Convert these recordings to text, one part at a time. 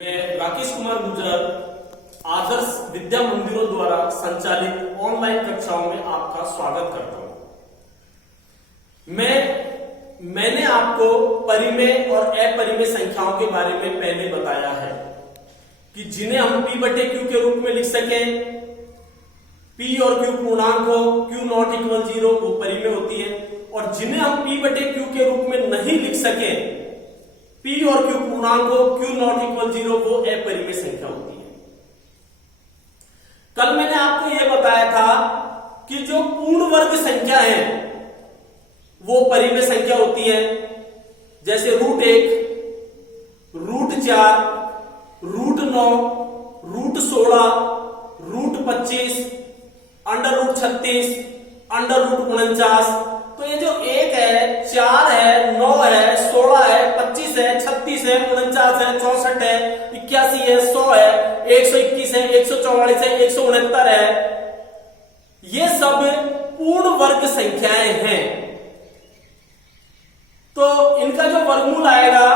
मैं राकेश कुमार गुर्जर आदर्श विद्या मंदिरों द्वारा संचालित ऑनलाइन कक्षाओं में आपका स्वागत करता हूं। मैंने आपको परिमेय और अपरिमेय संख्याओं के बारे में पहले बताया है कि जिन्हें हम p/q के रूप में लिख सकें, p और q पूर्णांक हो, q नॉट इक्वल 0 वो परिमेय होती है, और जिन्हें हम p/q के रूप में नहीं लिख सकें, p और q पूर्णांक हो, q नॉट इक्वल 0 वो अपरिमेय संख्या होती है। कल मैंने आपको यह बताया था कि जो पूर्ण वर्ग संख्या है वो परिमेय संख्या होती है, जैसे √1, √4, √9, √16, √25, √36, √49। तो ये जो 1 है, 4 है, 9 है, 16 है, 25 है, 36 है, 49 है, 64 है, 81 है, 100 है, 121 है, 144 है, 169 है, ये सब पूर्ण वर्ग संख्याएं हैं। तो इनका जो वर्गमूल आएगा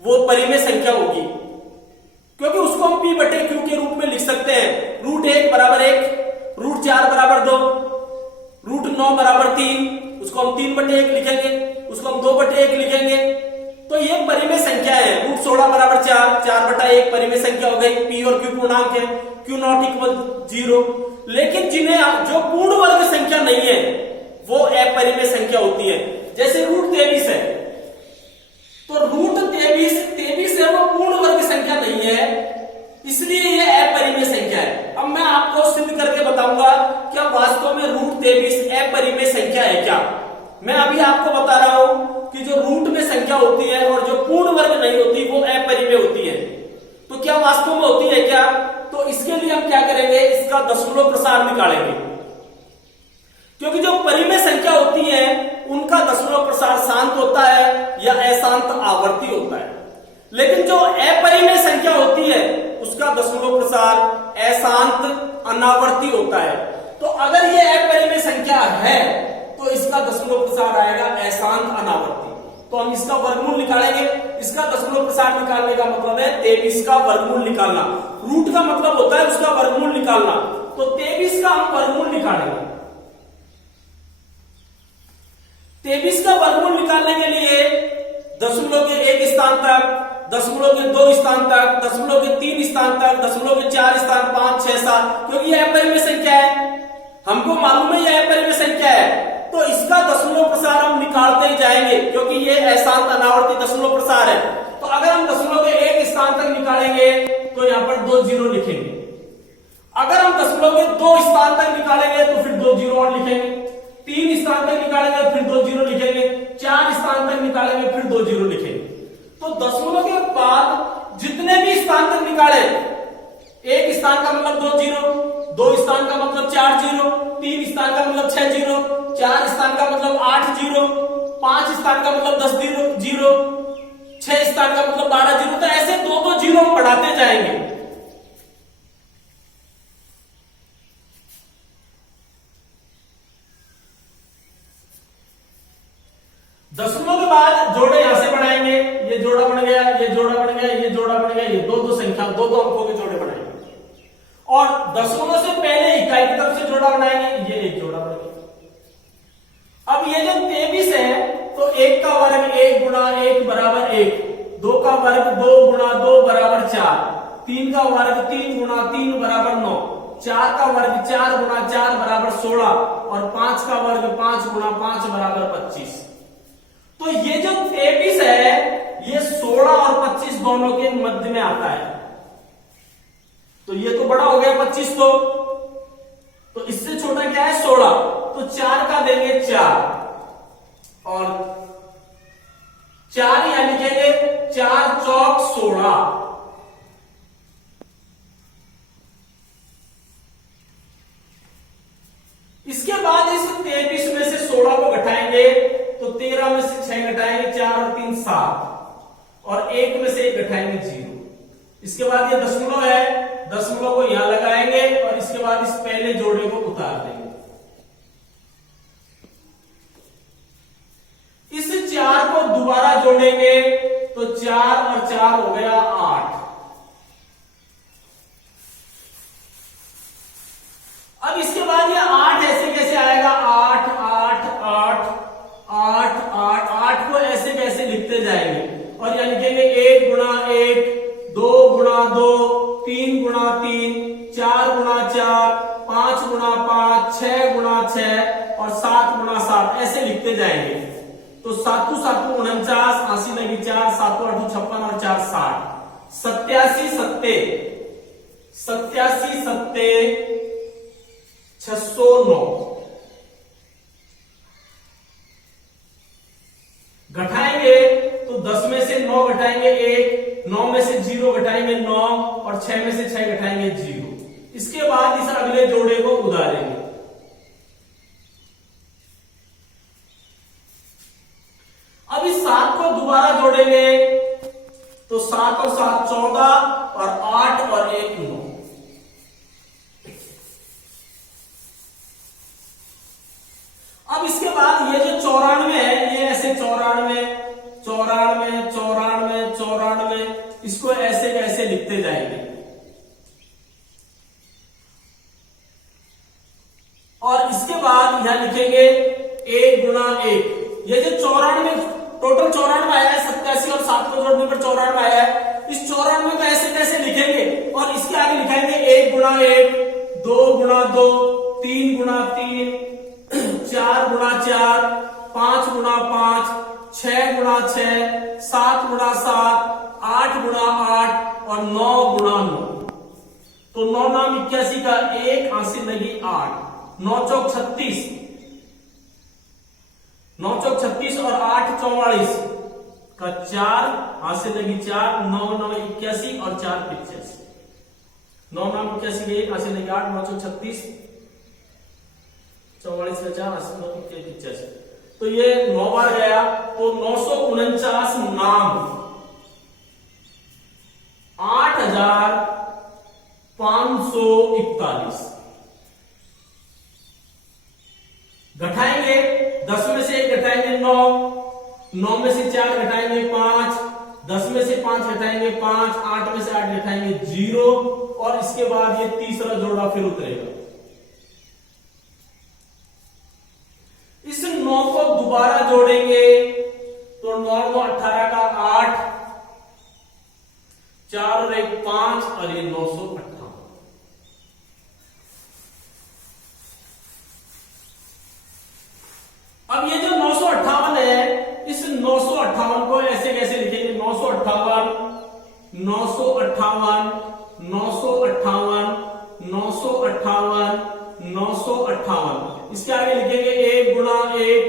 वो परिमेय संख्या होगी, क्योंकि उसको हम p/q के रूप में लिख सकते हैं। √1 बराबर 1, √4 बराबर 2, √9 बराबर 3, उसको हम 3/1 लिखेंगे, उसको हम 2/1 लिखेंगे। तो ये परिमेय संख्या है। √16 बराबर 4, 4/1 परिमेय संख्या हो गई। p और q पूर्णांक है, q नॉट इक्वल 0। लेकिन जिन्हें जो पूर्ण वर्ग संख्या नहीं है वो अपरिमेय संख्या होती है। जैसे √23 है, तो √23 है वो पूर्ण वर्ग संख्या नहीं है, इसलिए ये अपरिमेय संख्या है। अब मैं आपको सिद्ध करके बताऊंगा क्या वास्तव में √23 अपरिमेय संख्या है क्या। मैं अभी आपको बता रहा हूं कि जो रूट में संख्या होती है और जो पूर्ण वर्ग नहीं होती वो अपरिमेय होती है। तो क्या वास्तव में होती है क्या? तो इसके लिए हम क्या करेंगे, इसका दशमलव प्रसार निकालेंगे, क्योंकि जो परिमेय संख्या होती है उनका दशमलव प्रसार शांत होता है या अशांत आवर्ती होता है, लेकिन जो अपरिमेय संख्या होती है उसका दशमलव प्रसार अशांत अनावर्ती होता है। तो अगर ये अपरिमेय संख्या है तो इसका दशमलव प्रसार आएगा अशांत अनावर्ती। तो हम इसका वर्गमूल निकालेंगे। इसका दशमलव प्रसार निकालने का मतलब है 23 का वर्गमूल निकालना। रूट का मतलब होता है उसका वर्गमूल निकालना। तो 23 का हम वर्गमूल निकालेंगे। 23 का वर्गमूल निकालने के लिए दशमलव के 1 स्थान तक, दशमलव के 2 स्थान तक, दशमलव के 3 स्थान तक, दशमलव के 4 स्थान, 5, 6, 7, क्योंकि यह अपरिमेय संख्या है, हमको मालूम है यह अपरिमेय संख्या है। तो इसका दशमलव प्रसार हम निकालते ही जाएंगे, क्योंकि यह अशांत अनावर्ती दशमलव प्रसार है। तो अगर हम दशमलव के 1 स्थान तक निकालेंगे तो यहां पर 2 जीरो लिखेंगे। अगर हम दशमलव के 2 स्थान तक निकालेंगे तो फिर 2 जीरो और लिखेंगे। 3 स्थान तक निकालेंगे फिर 2 जीरो लिखेंगे। 4 स्थान तक निकालेंगे फिर 2 जीरो लिखेंगे। तो दशमलव के बाद जितने भी स्थान तक निकाले, 1 स्थान का मतलब 2 जीरो, 2 स्थान का मतलब 4 जीरो, 3 स्थान का मतलब 6 जीरो, 4 स्थान का मतलब 8 जीरो, 5 स्थान का मतलब 10 जीरो, 6 स्थान का मतलब 12 जीरो। तो ऐसे 2-2 जीरो हम बढ़ाते जाएंगे। दशमलव के बाद जोड़े यहां से बढ़ाएंगे, ये जोड़ा बन गया, ये जोड़ा बन गया, ये जोड़ा बन गया, ये 2-2 संख्या, 2-2 अंकों के जोड़े बनाएंगे। और दशमलव से पहले इकाई की तरफ से जोड़ा बनाएंगे, ये एक जोड़ा बन गया। अब ये जो 23 है, तो 1 का वर्ग 1 गुणा 1 बराबर 1, 2 का वर्ग 2 गुणा 2 बराबर 4, 3 का वर्ग 3 गुणा 3 बराबर 9, 4 का वर्ग 4 गुणा 4 बराबर 16, और 5 का वर्ग 5 गुणा 5 बराबर 25। तो ये जो 23 है ये 16 और 25 दोनों के मध्य में आता है। तो ये तो बड़ा हो गया 25, तो इससे छोटा क्या है 16, तो 4 का देंगे 4, और 4 यहां लिखेंगे, 4 चौक 16। इसके बाद इस 23 में से 16 को घटाएंगे, तो 13 में से 6 घटाएंगे, 4 और 3 7, और 1 में से 1 घटाएंगे 0। इसके बाद ये दशमलव है, दशमलव को यहां लगाएंगे और इसके बाद इस पहले जोड़े को उतार देंगे। इस 4 को दोबारा जोड़ेंगे तो 4 और 4 हो गया 8। अब इसके बाद ये 8 ऐसे कैसे आएगा, 8 8 8 8 8 8 को ऐसे कैसे लिखते जाएंगे और यहाँ लिखेंगे 1 गुणा 1, 2 गुणा 2, 3 गुणा 3, 4 गुणा 4, 5 गुणा 5, 6 गुणा 6 और 7 गुणा 7 ऐसे लिखते जाएंगे। तो 7 7 49, 80 लगी 4, 7 8 56 और 4 60, 87 सत्ते 609। घटाएंगे तो 10 में से 9 घटाएंगे 1, 9 में से 0 घटाएंगे 9 और 6 में से 6 घटाएंगे 0। इसके बाद इस अगले जोड़े को उधारेंगे। अब इस 7 को दोबारा जोड़ेंगे तो 7 और 7 14 और 8 और 1 9। अब इसके बाद ये जो 94 है, ये ऐसे 94 94 94 94 इसको ऐसे कैसे लिखते जाएंगे और इसके बाद यहां लिखेंगे 1 गुणा 1। ये जो 94 टोटल 94 आया है, 87 और 7 को जोड़ने पर 94 आया है। इस 94 को ऐसे कैसे लिखेंगे और इसके आगे लिखेंगे 1 गुणा 1, 2 गुणा 2, 3 गुणा 3, 4 गुणा 4, 5 गुणा 5, 6 गुणा 6, 7 गुणा 7, 8 गुणा 8 और 9 गुणा 9। तो 9 नाम 81 का 1 हासिल लगी 8, 9 चौक 36, 9 चौक 36 और 8 44 का 4 हासिल लगी 4, 9 9 81 और 4 85, 9 नाम 81 का 1 हासिल लगी 8, 9 चौक 36, 44 का 4 85। तो ये 9 बार गया तो 949 नाम 8541। घटाएंगे 10 में से 1 घटाएंगे 9, 9 में से 4 घटाएंगे 5, 10 में से 5 घटाएंगे 5, 8 में से 8 घटाएंगे 0 और इसके बाद ये तीसरा जोड़ा फिर उतरेगा। इस 9 को दोबारा जोड़ेंगे तो 9 9 18 का 8, 4 और 1 5 और ये 958। अब ये जो 958 है, इस 958 को ऐसे कैसे लिखेंगे, 958 958 958 958 958। इसके आगे लिखेंगे 1 गुणा 1,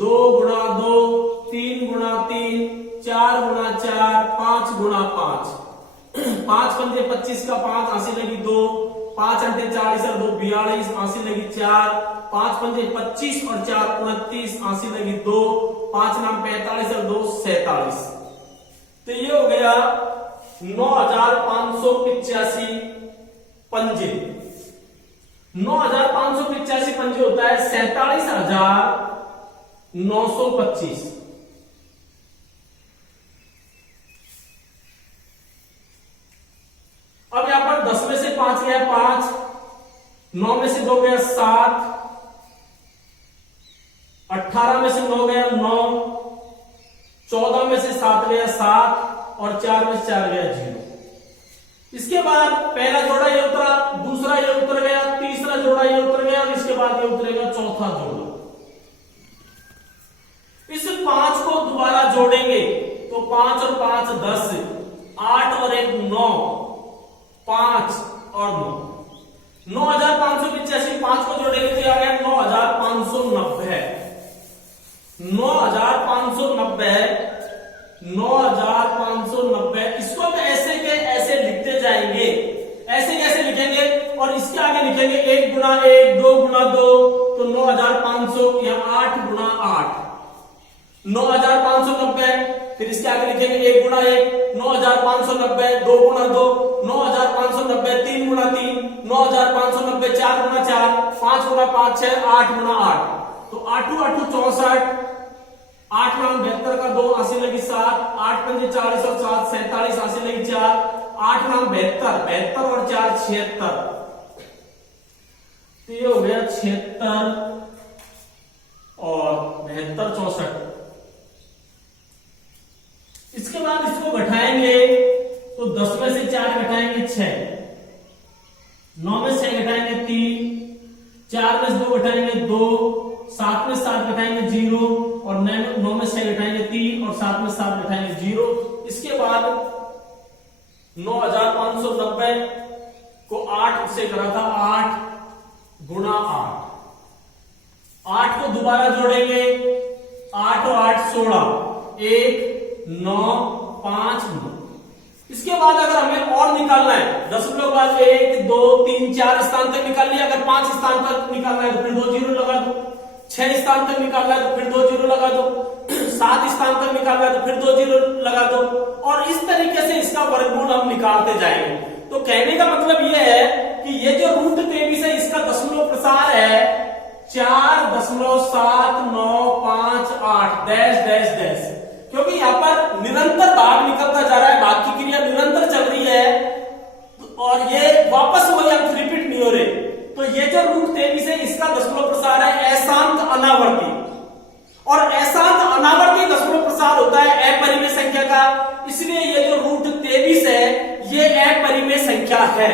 2 गुणा 2, 3 गुणा 3, 4 गुणा 4, 5 गुणा 5, 5 पंजे 25 का 5 हासिल लगी 2, 5 अंटे 40 और 2 42 हासिल लगी 4, 5 पंजे 25 और 4 29 हासिल लगी 2, 5 नाम 45 और 2 47। तो ये हो गया 9585 पंजे। 9585 पंजे होता है 47,925। अब यहां पर 10 में से 5 गया 5, 9 में से 2 गया 7, 18 में से 9 गया 9, 14 में से 7 गया 7 और 4 में से 4 गया 0। इसके बाद पहला जोड़ा ये उतरा, दूसरा ये उतर गया, तीसरा जोड़ा ये उतर गया और इसके बाद ये उतरेगा चौथा जोड़ा। इस 5 को दोबारा जोड़ेंगे तो 5 और 5 10, 8 और 1 9, 5 और 9, 9585। 5 को जोड़ेंगे तो आ गया 9590, 9590, 9590। इसको तो ऐसे के ऐसे लिखते जाएंगे। ऐसे कैसे लिखेंगे और इसके आगे लिखेंगे 1 गुणा 1, 2 गुणा 2 तो 9500, यहां 8 गुणा 8 9590। फिर इसके आगे लिखेंगे 1 गुणा 1, 9590, 2 गुणा 2 9590, 3 गुणा 3 9590, 4 गुणा 4, 5 गुणा 5 6, 8 गुणा 8 तो 8 8 64, 8 नाम 72 का 2 80 लगी 7, 8 पंजे 40 और 7 47 80 लगी 4, 8 नाम 72, 72 और 4 76, तो ये हो गया 76 और 72 64। इसके बाद इसको घटाएंगे तो 10 में से 4 घटाएंगे 6, 9 में 6 घटाएंगे 3, 4 में से 2 घटाएंगे 2, 7 में 7 घटाएंगे 0 और 9 में 6 घटाएंगे 3 और 7 में 7 घटाएंगे 0। इसके बाद 9590 को 8 से करा था 8 गुणा 8 को दोबारा जोड़ेंगे 8 और 8 16, 1 9 5 9। इसके बाद अगर हमें और निकालना है दशमलव बाद 1 2 3 4 स्थान तक निकाल लिया, अगर 5 स्थान तक निकालना है तो फिर 2 जीरो लगा दो, 6 स्थान तक निकालना है तो फिर 2 जीरो लगा दो, 7 स्थान तक निकालना है तो फिर 2 जीरो लगा दो, और इस तरीके से इसका वर्गमूल हम निकालते जाएंगे। तो कहने का मतलब यह है कि ये जो रूट 23 है इसका दशमलव प्रसार है 4.7958 डैश डैश डैश, क्योंकि यहां पर निरंतर भाग निकलता जा रहा है, भाग की क्रिया निरंतर चल रही है और ये वापस वही अंक रिपीट नहीं हो रहे। तो ये जो रूट 23 है इसका दशमलव प्रसार है अशांत अनावर्ती, और अशांत अनावर्ती दशमलव प्रसार होता है अपरिमेय संख्या का, इसलिए ये जो रूट 23 है ये अपरिमेय संख्या है।